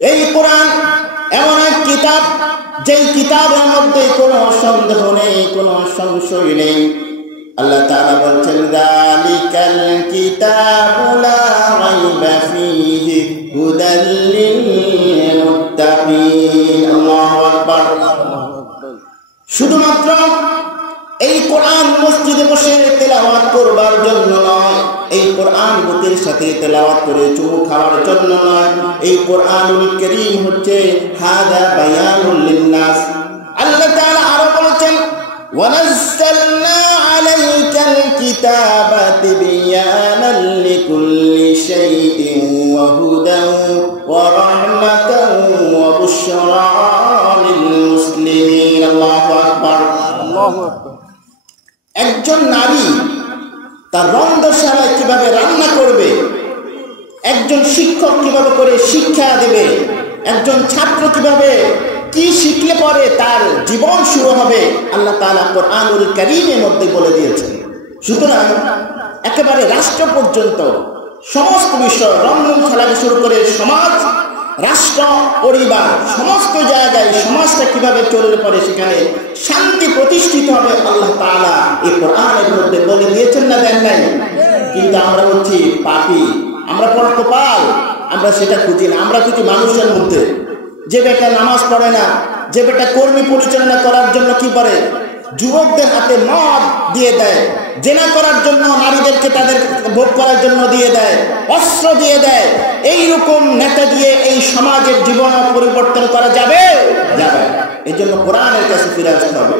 এই কোরআন এমন এক কিতাব, যেই কিতাবের মধ্যে কোনো সন্দেহ নেই, কোনো সংশয় নেই। আল্লাহ তাআলা বলছেন, যালিকাল কিতাবু লা রাইবা ফীহি হুদাল লিল মুত্তাকিন। আল্লাহু আকবার। শুধুমাত্র এই কোরআন মসজিদে বসে তেলাওয়াত করবার জন্য নয়, এই কোরআন বুকের সাথে তেলাওয়াত করে চুমু খাওয়ার জন্য নয়। এই কোরআনুল কারীম হচ্ছে হাদা বায়ানুল লিন্নাস। আল্লাহ তাআলা আরো বলেছেন, ওয়ানাজ্জালনা আলাইকাল কিতাবা তিবয়ানাল লিকুল্লি শাইইন ওয়া হুদান ওয়া রাহমাতান ওয়া বুশরা লিল মুসলিমিন। আল্লাহু আকবার, আল্লাহু আকবার। একজন নারী তার রন্ধনশালায় কিভাবে রান্না করবে, একজন শিক্ষক কিভাবে করে শিক্ষা দেবে, একজন ছাত্র কিভাবে কি শিখলে পরে তার জীবন শুরু হবে, আল্লাহ তাআলা কোরআনুল কারীমের মধ্যে বলে দিয়েছেন। সুতরাং একেবারে রাষ্ট্র পর্যন্ত সমস্ত বিষয়, রন্ধনশালা শুরু করে সমাজ, রাষ্ট্র, পরিবার, সমস্ত জায়গায় সমাজটা কিভাবে চললে পরে সেখানে শান্তি প্রতিষ্ঠিত হবে, আল্লাহ তাআলা এই কোরআনের মধ্যে বলে দিয়েছেন না দেন নাই? কিন্তু আমরা হচ্ছি পাপী, আমরা পরকপাল, আমরা সেটা খুঁজি না। আমরা খুঁজি মানুষের মধ্যে। যে বেটা নামাজ পড়ে না, যে বেটা কর্মী পরিচালনা করার জন্য কি করে, যুবকদের হাতে মদ দিয়ে দেয়, জেনা করার জন্য নারীদেরকে তাদের ভোগ করার জন্য দিয়ে দেয়, অস্ত্র দিয়ে দেয়, এইরকম নেতা দিয়ে এই সমাজের জীবন পরিবর্তন করা যাবে? যাবে। এই জন্য কোরআনের কাছে ফিরে আসতে হবে।